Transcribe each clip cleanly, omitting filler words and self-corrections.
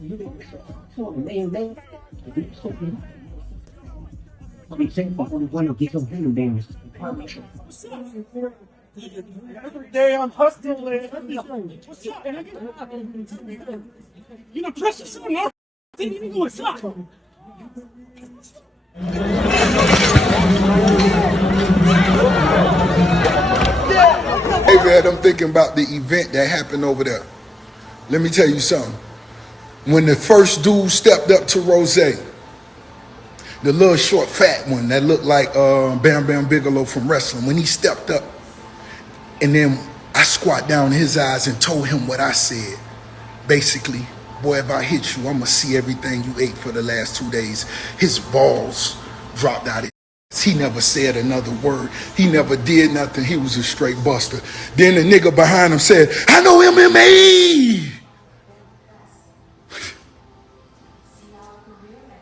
Every day I'm hustling. What's up, nigga? You know, press this on your thing. You know what's up. Hey man, I'm thinking about the event that happened over there. Let me tell you something. When the first dude stepped up to Rose, the little short fat one that looked like Bam Bam Bigelow from wrestling, when he stepped up, and then I squat down in his eyes and told him what I said. Basically, boy, if I hit you, I'm gonna see everything you ate for the last 2 days. His balls dropped out of his. He never said another word. He never did nothing. He was a straight buster. Then the nigga behind him said, I know MMA.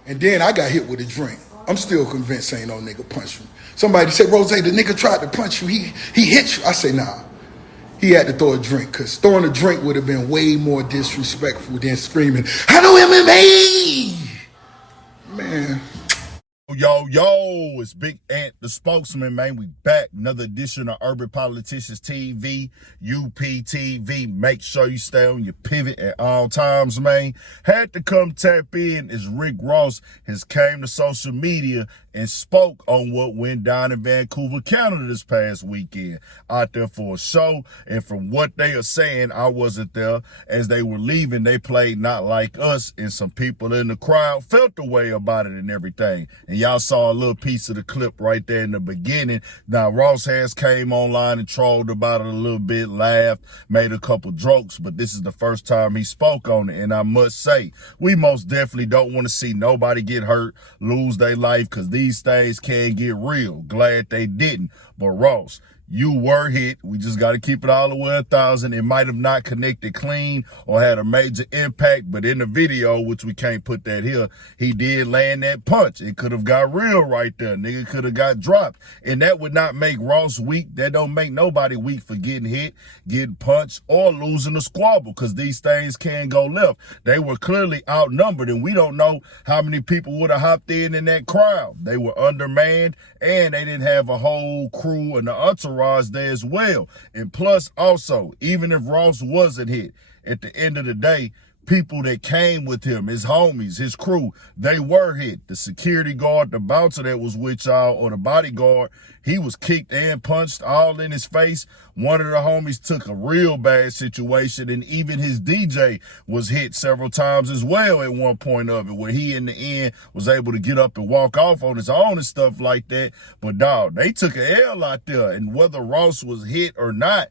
And then I got hit with a drink. I'm still convinced ain't no nigga punched me. Somebody said, Rose, the nigga tried to punch you. He hit you. I say, nah. He had to throw a drink, because throwing a drink would have been way more disrespectful than screaming, I know MMA! Man. Yo, it's Big Ant, the spokesman, man. We back. Another edition of Urban Politicians TV, UPTV. Make sure you stay on your pivot at all times, man. Had to come tap in as Rick Ross has came to social media and spoke on what went down in Vancouver, Canada this past weekend. Out there for a show, and from what they are saying, I wasn't there. As they were leaving, they played Not Like Us, and some people in the crowd felt the way about it and everything. And y'all saw a little piece of the clip right there in the beginning. Now, Ross has came online and trolled about it a little bit, laughed, made a couple jokes, but this is the first time he spoke on it. And I must say, we most definitely don't want to see nobody get hurt, lose their life, because these things can get real. Glad they didn't. But Ross, you were hit. We just got to keep it all the way 1,000. It might have not connected clean or had a major impact, but in the video, which we can't put that here, he did land that punch. It could have got real right there. Nigga could have got dropped. And that would not make Ross weak. That don't make nobody weak for getting hit, getting punched, or losing a squabble, because these things can go left. They were clearly outnumbered, and we don't know how many people would have hopped in that crowd. They were undermanned, and they didn't have a whole crew and the entourage there as well. And plus, also, even if Ross wasn't hit, at the end of the day, people that came with him, his homies, his crew, they were hit. The security guard, the bouncer that was with y'all, or the bodyguard, he was kicked and punched all in his face. One of the homies took a real bad situation, and even his DJ was hit several times as well at one point of it, where he in the end was able to get up and walk off on his own and stuff like that. But dog, they took an L out there, and whether Ross was hit or not,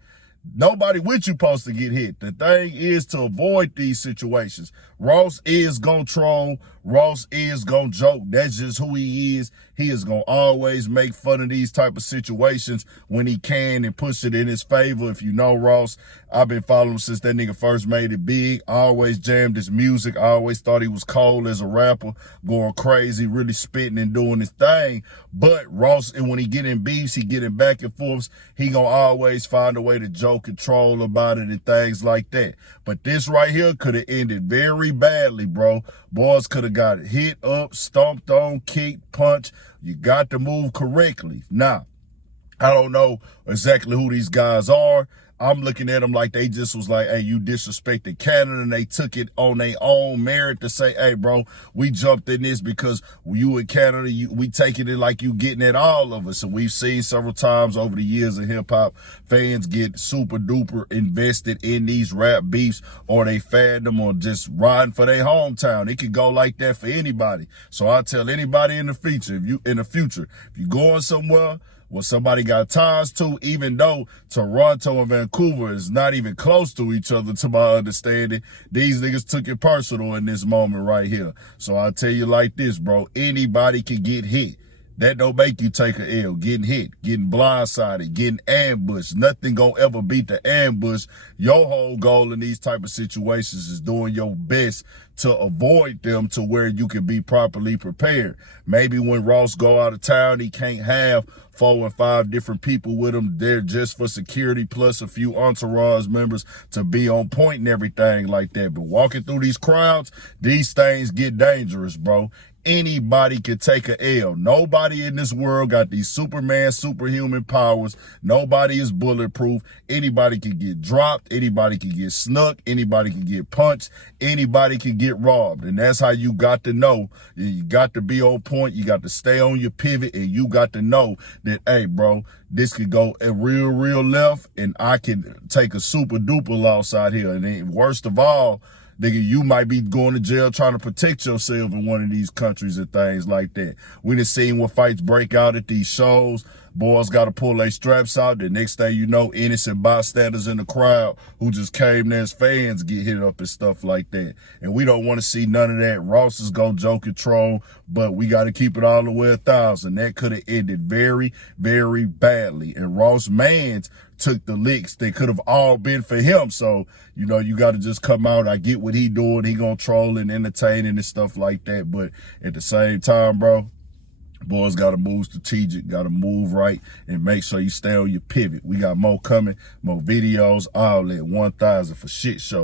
nobody with you supposed to get hit. The thing is to avoid these situations. Ross is gonna troll. Ross is gonna joke. That's just who he is. He is gonna always make fun of these type of situations when he can and push it in his favor. If you know Ross, I've been following him since that nigga first made it big. I always jammed his music. I always thought he was cold as a rapper, going crazy, really spitting and doing his thing. But Ross, and when he get in beefs, he getting back and forths, he gonna always find a way to joke and troll about it and things like that. But this right here could have ended very badly, bro. Boys could have got hit up, stomped on, kicked, punched. You got to move correctly. Now, I don't know exactly who these guys are. I'm looking at them like they just was like, hey, you disrespected Canada, and they took it on their own merit to say, hey, bro, we jumped in this because you in Canada, we taking it like you getting at all of us. And we've seen several times over the years in hip-hop, fans get super duper invested in these rap beefs, or they fandom, or just riding for their hometown. It could go like that for anybody. So I tell anybody in the future, if you going somewhere where somebody got ties to, even though Toronto and Vancouver is not even close to each other, to my understanding, these niggas took it personal in this moment right here. So I'll tell you like this, bro. Anybody can get hit. That don't make you take a L. Getting hit, getting blindsided, getting ambushed. Nothing gonna ever beat the ambush. Your whole goal in these type of situations is doing your best to avoid them to where you can be properly prepared. Maybe when Ross go out of town, he can't have 4 and 5 different people with him there just for security plus a few entourage members to be on point and everything like that. But walking through these crowds, these things get dangerous, bro. Anybody could take a L. Nobody in this world got these Superman, superhuman powers. Nobody is bulletproof. Anybody can get dropped. Anybody can get snuck. Anybody can get punched. Anybody can get robbed. And that's how you got to know. You got to be on point. You got to stay on your pivot. And you got to know that, hey, bro, this could go a real left. And I can take a super duper loss out here. And then worst of all, nigga, you might be going to jail trying to protect yourself in one of these countries and things like that. We done seen when fights break out at these shows. Boys got to pull their straps out. The next thing you know, innocent bystanders in the crowd who just came there as fans get hit up and stuff like that. And we don't want to see none of that. Ross is going to joke and troll, but we got to keep it all the way 1,000. That could have ended very badly. And Ross Mans took the licks that could have all been for him. So, you know, you got to just come out. I get what he doing. He gonna troll and entertain and stuff like that. But at the same time, bro, boys got to move strategic, got to move right, and make sure you stay on your pivot. We got more coming, more videos, all that 1,000 for shit shows.